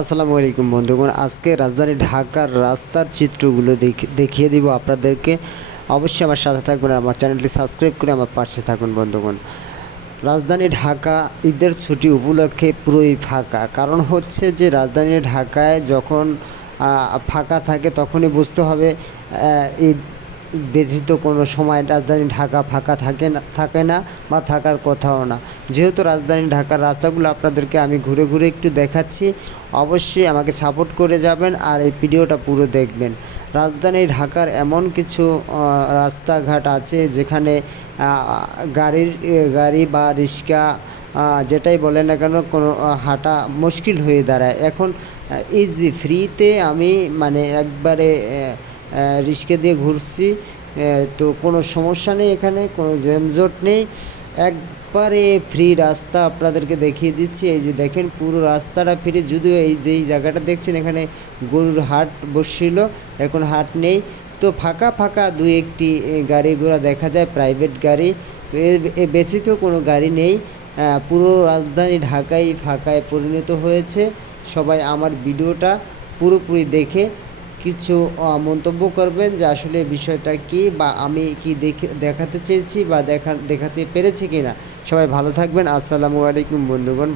আসসালামু আলাইকুম বন্ধুগণ। আজকে রাজধানী ঢাকার রাস্তার চিত্রগুলো দেখিয়ে দিব আপনাদেরকে। অবশ্যই আমার সাথে থাকবেন, আমার চ্যানেলটি সাবস্ক্রাইব করে আমার পাশে থাকুন বন্ধুগণ। রাজধানী ঢাকা ঈদের ছুটি উপলক্ষে পুরোই ফাঁকা। কারণ হচ্ছে যে রাজধানী ঢাকায় যখন ফাঁকা থাকে তখনই বুঝতে হবে ঈদ ব্যতীত কোনো সময় রাজধানী ঢাকা ফাঁকা থাকে না বা থাকার কথাও না। যেহেতু রাজধানী ঢাকার রাস্তাগুলো আপনাদেরকে আমি ঘুরে ঘুরে একটু দেখাচ্ছি, অবশ্যই আমাকে সাপোর্ট করে যাবেন আর এই ভিডিওটা পুরো দেখবেন। রাজধানী ঢাকার এমন কিছু রাস্তাঘাট আছে যেখানে গাড়ি বা রিক্সা যেটাই বলেন না কেন কোনো হাঁটা মুশকিল হয়ে দাঁড়ায়। এখন ইজি ফ্রিতে আমি মানে একবারে রিক্সা দিয়ে ঘুরছি, তো কোনো সমস্যা নেই, এখানে কোনো জ্যামজট নেই, একবারে ফ্রি রাস্তা আপনাদেরকে দেখিয়ে দিচ্ছি। এই যে দেখেন পুরো রাস্তাটা ফ্রি, যদিও এই যেই জায়গাটা দেখছেন এখানে গরুর হাট বসছিল, এখন হাট নেই, তো ফাঁকা ফাঁকা দুই একটি গাড়ি ঘোড়া দেখা যায়, প্রাইভেট গাড়ি, তো এ ব্যতীত কোনো গাড়ি নেই। পুরো রাজধানী ঢাকায় ফাঁকায় পরিণত হয়েছে। সবাই আমার ভিডিওটা পুরোপুরি দেখে কিছু মন্তব্য করবেন যে আসলে বিষয়টা কী, বা আমি কি দেখাতে চেয়েছি বা দেখাতে পেরেছি কি না। সবাই ভালো থাকবেন। আসসালামু আলাইকুম বন্ধুগণ।